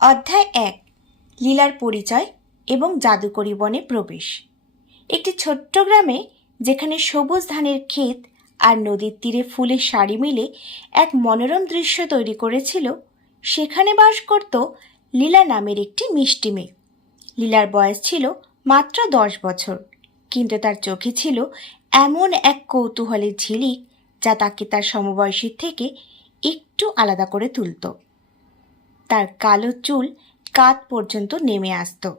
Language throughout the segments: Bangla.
অধ্যায় এক, লীলার পরিচয় এবং জাদুকরি বনে প্রবেশ। একটি ছোট্ট গ্রামে যেখানে সবুজ ধানের ক্ষেত আর নদীর তীরে ফুলের শাড়ি মিলে এক মনোরম দৃশ্য তৈরি করেছিল, সেখানে বাস করত লীলা নামের একটি মিষ্টি মেয়ে। লীলার বয়স ছিল মাত্র দশ বছর, কিন্তু তার চোখে ছিল এমন এক কৌতূহলের ঝিলিক যা তাকে তার সমবয়সীর থেকে একটু আলাদা করে তুলত। তার কালো চুল কাত পর্যন্ত নেমে আসতো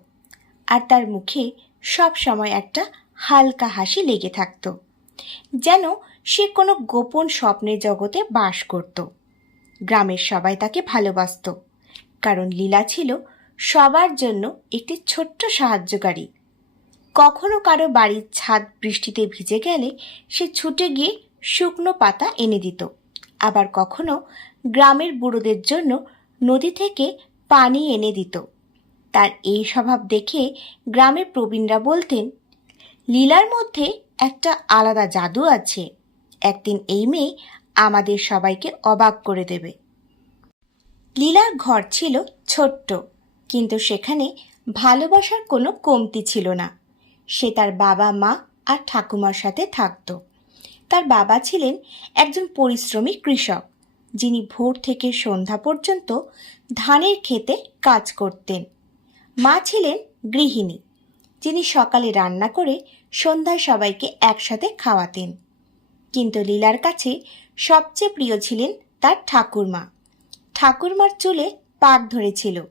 আর তার মুখে সব সময় একটা হালকা হাসি লেগে থাকতো, যেন সে কোনো গোপন স্বপ্নের জগতে বাস করত। গ্রামের সবাই তাকে ভালোবাসত, কারণ লীলা ছিল সবার জন্য একটি ছোট্ট সাহায্যকারী। কখনো কারও বাড়ির ছাদ বৃষ্টিতে ভিজে গেলে সে ছুটে গিয়ে শুকনো পাতা এনে দিত, আবার কখনো গ্রামের বুড়োদের জন্য নদী থেকে পানি এনে দিত। তার এই স্বভাব দেখে গ্রামের প্রবীণরা বলতেন, লীলার মধ্যে একটা আলাদা জাদু আছে। একদিন এই মেয়ে আমাদের সবাইকে অবাক করে দেবে। লীলার ঘর ছিল ছোট্ট, কিন্তু সেখানে ভালোবাসার কোনো কমতি ছিল না। সে তার বাবা, মা আর ঠাকুমার সাথে থাকতো। তার বাবা ছিলেন একজন পরিশ্রমী কৃষক। যিনি ভোর থেকে সন্ধ্যা পর্যন্ত ধানের খেতে কাজ করতেন। মা ছিলেন গৃহিণী, যিনি সকালে রান্না করে সন্ধ্যায় সবাইকে একসাথে খাওয়াতেন। কিন্তু লীলার কাছে সবচেয়ে প্রিয় ছিলেন তার ঠাকুরমা। ঠাকুরমার চুলে পাক ধরেছিল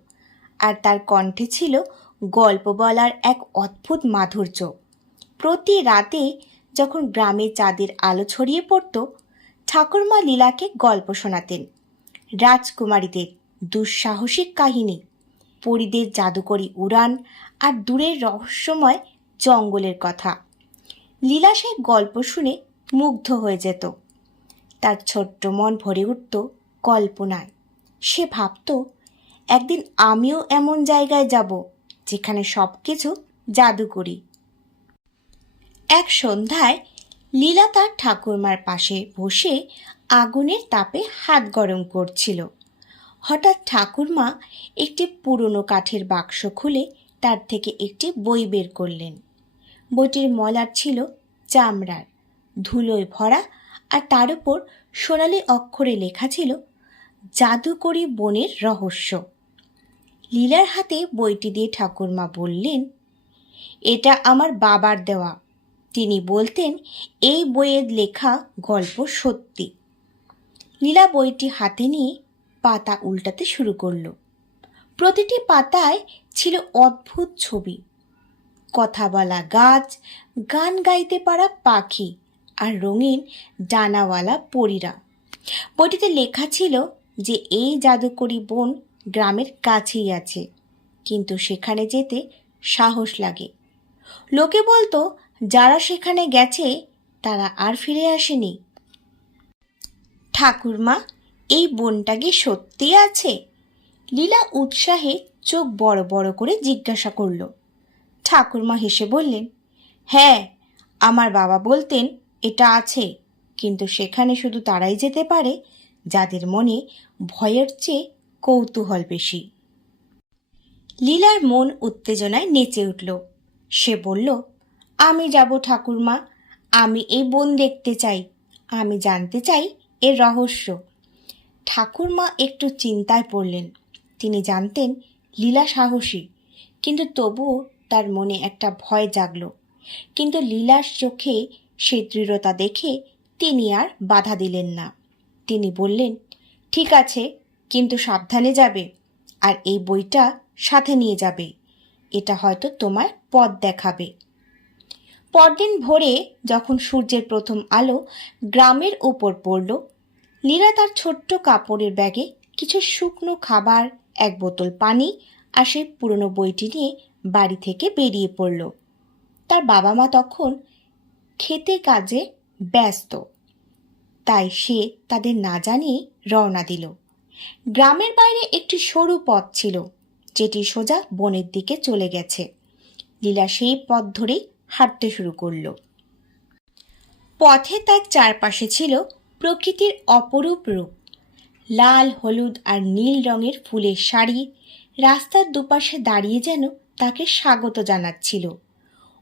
আর তার কণ্ঠে ছিল গল্প বলার এক অদ্ভুত মাধুর্য। প্রতি রাতে যখন গ্রামে চাঁদের আলো ছড়িয়ে পড়ত ঠাকুরমা লীলাকে গল্প শোনাতেন। রাজকুমারীদের দুঃসাহসিক কাহিনী, পরীদের জাদুকরী উড়ান আর দূরের রহস্যময় জঙ্গলের কথা। লীলা সেই গল্প শুনে মুগ্ধ হয়ে যেত। তার ছোট্ট মন ভরে উঠত কল্পনায়। সে ভাবত, একদিন আমিও এমন জায়গায় যাব যেখানে সব কিছু জাদু করি এক সন্ধ্যায় লীলা তার ঠাকুরমার পাশে বসে আগুনের তাপে হাত গরম করছিল। হঠাৎ ঠাকুরমা একটি পুরনো কাঠের বাক্স খুলে তার থেকে একটি বই বের করলেন। বইটির মলার ছিল চামড়ার, ধুলোয় ভরা আর তার উপর সোনালি অক্ষরে লেখা ছিল জাদুকরি বনের রহস্য লীলার হাতে বইটি দিয়ে ঠাকুরমা বললেন, এটা আমার বাবার দেওয়া। তিনি বলতেন, এই বইয়ের লেখা গল্প সত্যি। লীলা বইটি হাতে নিয়ে পাতা উল্টাতে শুরু করল। প্রতিটি পাতায় ছিল অদ্ভুত ছবি। কথা বলা গাছ, গান গাইতে পারা পাখি আর রঙিন ডানাওয়ালা পরীরা। বইটিতে লেখা ছিল যে এই জাদুকরি বন গ্রামের কাছেই আছে, কিন্তু সেখানে যেতে সাহস লাগে। লোকে বলতো যারা সেখানে গেছে, তারা আর ফিরে আসেনি। ঠাকুরমা, এই বনটা কি সত্যি আছে? লীলা উৎসাহে চোখ বড় বড় করে জিজ্ঞাসা করল। ঠাকুরমা হেসে বললেন হ্যাঁ আমার বাবা বলতেন এটা আছে, কিন্তু সেখানে শুধু তারাই যেতে পারে, যাদের মনে ভয়ের চেয়ে কৌতূহল বেশি। লীলার মন উত্তেজনায় নেচে উঠল। সে বলল আমি যাব ঠাকুরমা, আমি এই বন দেখতে চাই, আমি জানতে চাই এর রহস্য। ঠাকুরমা একটু চিন্তায় পড়লেন। তিনি জানতেন লীলা সাহসী, কিন্তু তবুও তার মনে একটা ভয় জাগল। কিন্তু লীলার চোখে সেই দৃঢ়তা দেখে তিনি আর বাধা দিলেন না। তিনি বললেন, ঠিক আছে, কিন্তু সাবধানে যাবে, আর এই বইটা সাথে নিয়ে যাবে। এটা হয়তো তোমার পথ দেখাবে। পরদিন ভোরে যখন সূর্যের প্রথম আলো গ্রামের ওপর পড়ল, লীলা তার ছোট্ট কাপড়ের ব্যাগে কিছু শুকনো খাবার, এক বোতল পানি আর সেই পুরনো বইটি নিয়ে বাড়ি থেকে বেরিয়ে পড়ল। তার বাবা মা তখন খেতে কাজে ব্যস্ত, তাই সে তাদের না জানিয়ে রওনা দিল। গ্রামের বাইরে একটি সরু পথ ছিল, যেটি সোজা বনের দিকে চলে গেছে। লীলা সেই পথ ধরেই হাঁটতে শুরু করল। পথে তার চারপাশে ছিল প্রকৃতির অপরূপ রূপ। লাল, হলুদ আর নীল রঙের ফুলের শাড়ি রাস্তার দুপাশে দাঁড়িয়ে যেন তাকে স্বাগত জানাচ্ছিল।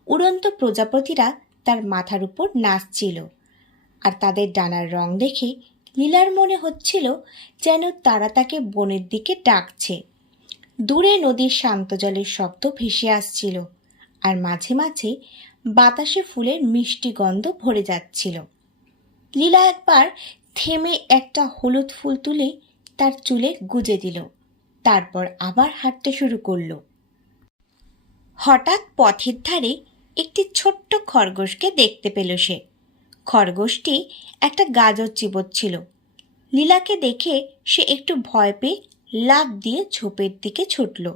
উড়ন্ত প্রজাপতিরা তার মাথার উপর নাচছিল আর তাদের ডানার রং দেখে লীলার মনে হচ্ছিল যেন তারা তাকে বনের দিকে ডাকছে। দূরে নদীর শান্ত জলের শব্দ ভেসে আসছিল। আর মাঝে মাঝে বাতাসে ফুলের মিষ্টি গন্ধ ভরে যাচ্ছিল। লীলা একবার থেমে একটা হলুদ ফুল তুলে তার চুলে গুজে দিল, তারপর আবার হাঁটতে শুরু করল। হঠাৎ পথের ধারে একটি ছোট্ট খরগোশকে দেখতে পেল সে। খরগোশটি একটা গাজর চিবোচ্ছিল লীলাকে দেখে সে একটু ভয় পেয়ে লাফ দিয়ে ঝোপের দিকে ছুটল।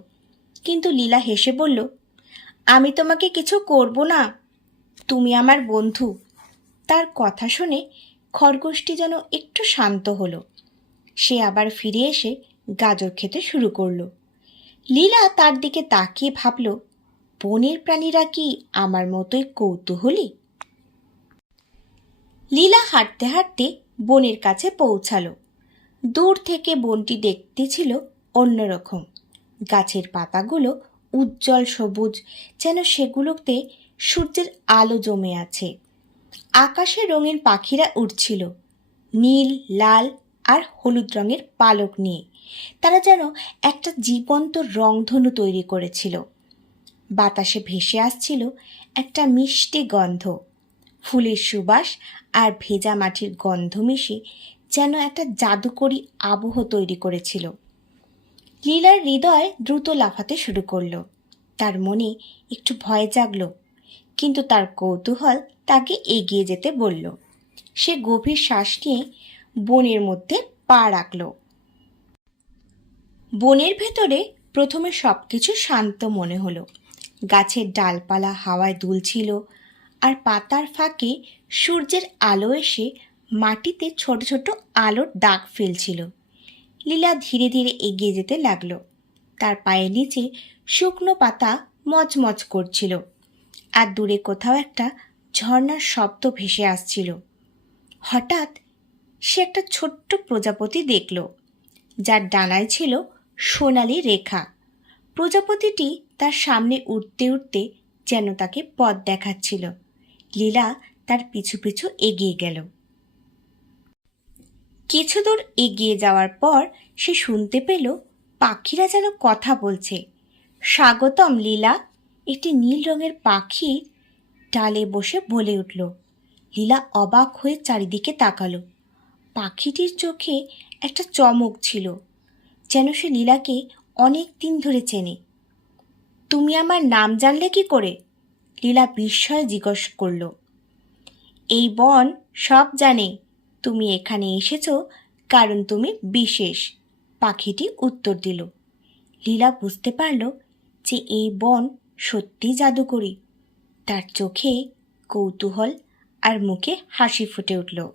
কিন্তু লীলা হেসে বলল আমি তোমাকে কিছু করব না। তুমি আমার বন্ধু। তার কথা শুনে খরগোশটি যেন একটু শান্ত হলো। সে আবার ফিরে এসে গাজর খেতে শুরু করল। লীলা তার দিকে তাকিয়ে ভাবল, বনের প্রাণীরা কি আমার মতোই কৌতূহলী? লীলা হাঁটতে হাঁটতে বনের কাছে পৌঁছালো। দূর থেকে বনটি দেখতে ছিল অন্যরকম। গাছের পাতাগুলো উজ্জ্বল সবুজ, যেন সেগুলোতে সূর্যের আলো জমে আছে। আকাশে রঙিন পাখিরা উঠছিল নীল, লাল আর হলুদ রঙের পালক নিয়ে। তারা যেন একটা জীবন্ত রংধনু তৈরি করেছিল। বাতাসে ভেসে আসছিল একটা মিষ্টি গন্ধ। ফুলের সুবাস আর ভেজা মাটির গন্ধ মিশে যেন একটা জাদুকরী আবহ তৈরি করেছিল। লীলার হৃদয় দ্রুত লাফাতে শুরু করল। তার মনে একটু ভয় জাগলো, কিন্তু তার কৌতূহল তাকে এগিয়ে যেতে বলল। সে গভীর শ্বাস নিয়ে বনের মধ্যে পা রাখল। বনের ভেতরে প্রথমে সব কিছু শান্ত মনে হলো। গাছের ডালপালা হাওয়ায় দুলছিল আর পাতার ফাঁকে সূর্যের আলো এসে মাটিতে ছোট ছোট আলোর দাগ ফেলছিল। লীলা ধীরে ধীরে এগিয়ে যেতে লাগল। তার পায়ের নিচে শুকনো পাতা মচমচ করছিল আর দূরে কোথাও একটা ঝর্ণার শব্দ ভেসে আসছিল। হঠাৎ সে একটা ছোট্ট প্রজাপতি দেখল, যার ডানায় ছিল সোনালি রেখা। প্রজাপতিটি তার সামনে উঠতে উঠতে যেন তাকে পথ দেখাচ্ছিল। লীলা তার পিছু পিছু এগিয়ে গেল। কিছু দূর এগিয়ে যাওয়ার পর সে শুনতে পেল পাখিরা যেন কথা বলছে। স্বাগতম, লীলা। একটি নীল রঙের পাখি ডালে বসে বলে উঠল। লীলা অবাক হয়ে চারিদিকে তাকালো। পাখিটির চোখে একটা চমক ছিল, যেন সে লীলাকে অনেক দিন ধরে চেনে। তুমি আমার নাম জানলে কি করে? লীলা বিস্ময়ে জিজ্ঞেস করল। এই বন সব জানে। তুমি এখানে এসেছ কারণ তুমি বিশেষ। পাখিটি উত্তর দিল। লীলা বুঝতে পারল যে এই বন সত্যি জাদুকরী। তার চোখে কৌতূহল আর মুখে হাসি ফুটে উঠল।